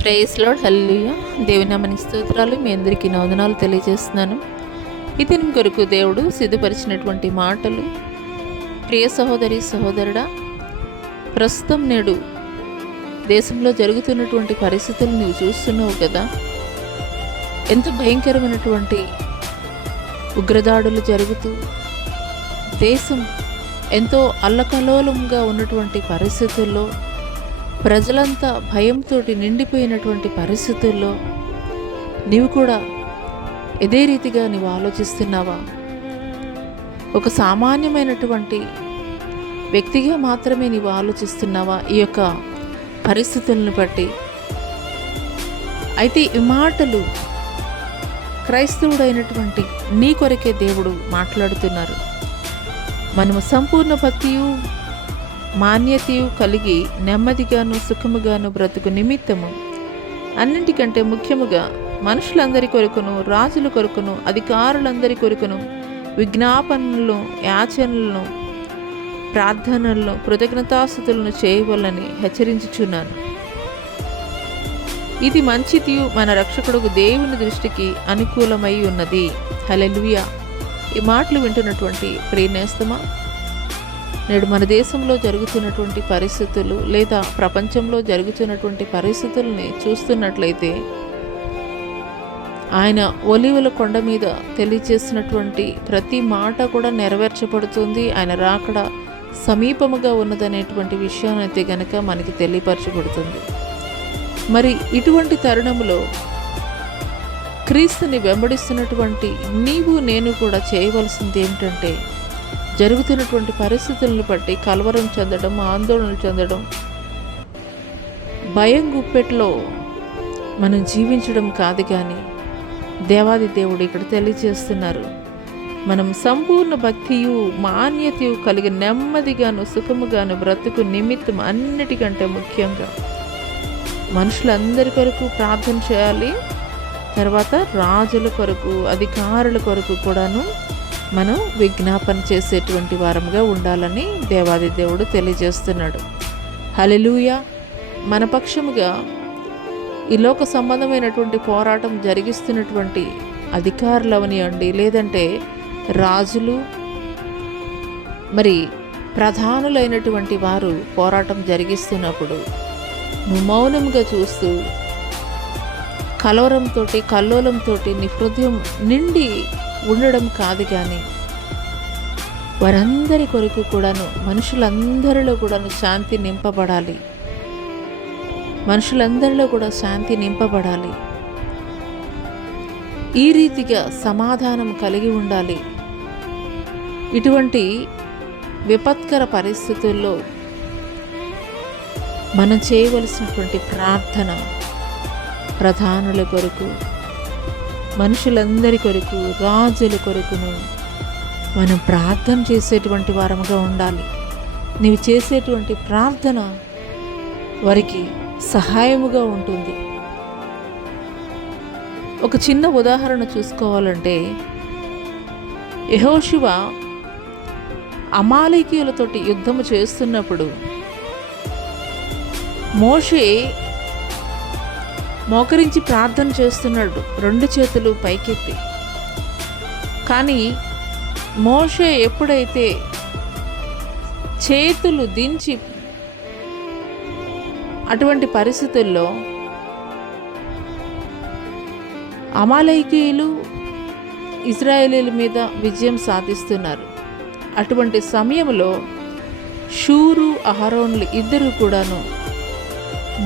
Praise lord, హల్లెలూయా. దేవుని నామానికి స్తోత్రాలు. మీ అందరికీ నా వందనాలు తెలియజేస్తున్నాను. ఈ దినం కొరకు దేవుడు సిద్ధపరిచినటువంటి మాటలు. ప్రియ సహోదరి సహోదరుడా, ప్రస్తుతం నేడు దేశంలో జరుగుతున్నటువంటి పరిస్థితులు నీవు చూస్తున్నావు కదా. ఎంత భయంకరమైనటువంటి ఉగ్రదాడులు జరుగుతూ దేశం ఎంతో అల్లకల్లోలంగా ఉన్నటువంటి పరిస్థితుల్లో, ప్రజలంతా భయంతో నిండిపోయినటువంటి పరిస్థితుల్లో నీవు కూడా ఇదే రీతిగా నీవు ఆలోచిస్తున్నావా? ఒక సామాన్యమైనటువంటి వ్యక్తిగా మాత్రమే నీవు ఆలోచిస్తున్నావా ఈ యొక్క పరిస్థితులను బట్టి? అయితే ఈ మాటలు క్రైస్తవుడైనటువంటి నీ కొరకే దేవుడు మాట్లాడుతున్నారు. మనము సంపూర్ణ భక్తియు మాన్యతయు కలిగి నెమ్మదిగాను సుఖముగాను బ్రతుకు నిమిత్తము, అన్నింటికంటే ముఖ్యముగా మనుషులందరి కొరకును, రాజుల కొరకును, అధికారులందరి కొరకును విజ్ఞాపనలను, యాచనలను, ప్రార్థనలను, కృతజ్ఞతాస్తుతులను చేయవలని హెచ్చరించుచున్నాను. ఇది మంచిదియు మన రక్షకుడు దేవుని దృష్టికి అనుకూలమై ఉన్నది. హల్లెలూయా. ఈ మాటలు వింటున్నటువంటి ప్రియనేస్తమా, నేడు మన దేశంలో జరుగుతున్నటువంటి పరిస్థితులు లేదా ప్రపంచంలో జరుగుతున్నటువంటి పరిస్థితుల్ని చూస్తున్నట్లయితే, ఆయన ఒలీవల కొండ మీద తెలియజేసినటువంటి ప్రతి మాట కూడా నెరవేర్చబడుతుంది. ఆయన రాకడ సమీపముగా ఉన్నదనేటువంటి విషయాన్ని అయితే గనక మనకి తెలియపరచబడుతుంది. మరి ఇటువంటి తరుణంలో క్రీస్తుని వెంబడిస్తున్నటువంటి నీవు నేను కూడా చేయవలసింది ఏమిటంటే, జరుగుతున్నటువంటి పరిస్థితులను బట్టి కలవరం చెందడం, ఆందోళనలు చెందడం, భయం గుప్పెట్లో మనం జీవించడం కాదు. కానీ దేవాది దేవుడు ఇక్కడ తెలియజేస్తున్నారు, మనం సంపూర్ణ భక్తియు మాన్యతయు కలిగి నెమ్మదిగాను సుఖముగాను బ్రతుకు నిమిత్తం, అన్నిటికంటే ముఖ్యంగా మనుషులందరి కొరకు ప్రార్థన చేయాలి. తర్వాత రాజుల కొరకు, అధికారుల కొరకు కూడాను మనం విజ్ఞాపన చేసేటువంటి వారముగా ఉండాలని దేవాది దేవుడు తెలియజేస్తున్నాడు. హల్లెలూయా. మన పక్షముగా ఈ లోక సంబంధమైనటువంటి పోరాటం జరిగిస్తున్నటువంటి అధికారులు అవనియండి, లేదంటే రాజులు, మరి ప్రధానులైనటువంటి వారు పోరాటం జరిగిస్తున్నప్పుడు నువ్వు మౌనంగా చూస్తూ కలవరంతో, కల్లోలంతో నీ హృదయం నిండి ఉండడం కాదు. కానీ వారందరి కొరకు కూడాను, మనుషులందరిలో కూడాను శాంతి నింపబడాలి. మనుషులందరిలో కూడా శాంతి నింపబడాలి. ఈ రీతిగా సమాధానం కలిగి ఉండాలి. ఇటువంటి విపత్కర పరిస్థితుల్లో మనం చేయవలసినటువంటి ప్రార్థన, ప్రధానుల కొరకు, మనుషులందరి కొరకు, రాజుల కొరకును మనం ప్రార్థన చేసేటువంటి వారముగా ఉండాలి. నీవు చేసేటువంటి ప్రార్థన వారికి సహాయముగా ఉంటుంది. ఒక చిన్న ఉదాహరణ చూసుకోవాలంటే, యెహోషువ అమాలేకీయులతోటి యుద్ధము చేస్తున్నప్పుడు మోషే మోకరించి ప్రార్థన చేస్తున్నాడు, రెండు చేతులు పైకెత్తి. కానీ మోషే ఎప్పుడైతే చేతులు దించి అటువంటి పరిస్థితుల్లో అమాలేకీయులు ఇశ్రాయేలీయుల మీద విజయం సాధిస్తున్నారు. అటువంటి సమయంలో షూరు, అహరోనులు ఇద్దరు కూడాను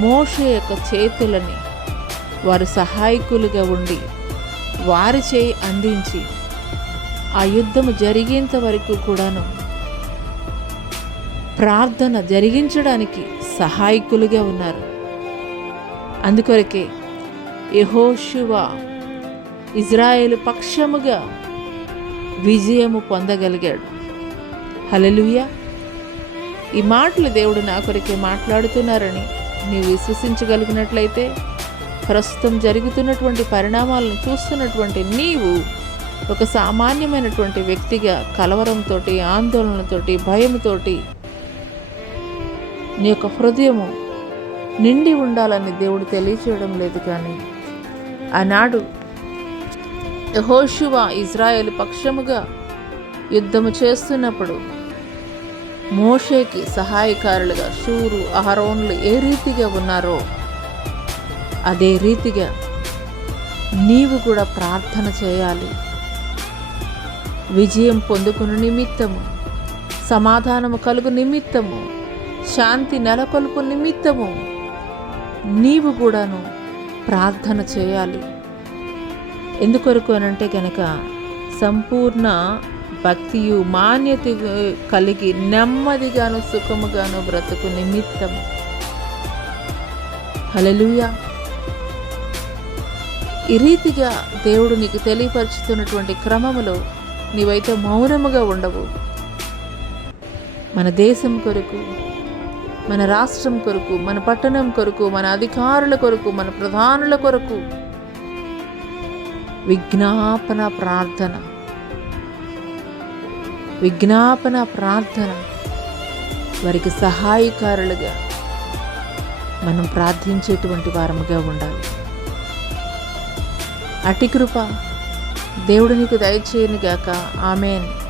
మోషే యొక్క చేతులని వారు సహాయకులుగా ఉండి వారి చేయి అందించి ఆ యుద్ధము జరిగేంత వరకు కూడాను ప్రార్థన జరిగించడానికి సహాయకులుగా ఉన్నారు. అందుకొరకే యెహోషువ ఇజ్రాయేలు పక్షముగా విజయము పొందగలిగాడు. హల్లెలూయా. ఈ మాటలు దేవుడు నా కొరకే మాట్లాడుతున్నారని నీవు విశ్వసించగలిగినట్లయితే, ప్రస్తుతం జరుగుతున్నటువంటి పరిణామాలను చూస్తున్నటువంటి నీవు ఒక సామాన్యమైనటువంటి వ్యక్తిగా కలవరంతో, ఆందోళనతోటి, భయంతో నీ యొక్క హృదయము నిండి ఉండాలని దేవుడు తెలియచేయడం లేదు. కానీ ఆనాడు యెహోషువ ఇజ్రాయేలు పక్షముగా యుద్ధము చేస్తున్నప్పుడు మోషేకి సహాయకారులుగా షూరు అహరోన్లు ఏ రీతిగా ఉన్నారో అదే రీతిగా నీవు కూడా ప్రార్థన చేయాలి. విజయం పొందుకుని నిమిత్తము, సమాధానము కలుగు నిమిత్తము, శాంతి నెలకొల్పు నిమిత్తము నీవు కూడాను ప్రార్థన చేయాలి. ఎందుకొరకు అనంటే కనుక సంపూర్ణ భక్తియు మాన్యత కలిగి నెమ్మదిగాను సుఖముగాను బ్రతుకు నిమిత్తము. హల్లెలూయా. ఈ రీతిగా దేవుడు నీకు తెలియపరుచుతున్నటువంటి క్రమములో నీవైతే మౌనముగా ఉండవు. మన దేశం కొరకు, మన రాష్ట్రం కొరకు, మన పట్టణం కొరకు, మన అధికారుల కొరకు, మన ప్రధానుల కొరకు విజ్ఞాపన ప్రార్థన వారికి సహాయకారులుగా మనం ప్రార్థించేటువంటి వారముగా ఉండాలి. అటి కృప దేవుడు నీకు దయచేయనుగాక. ఆమేన్.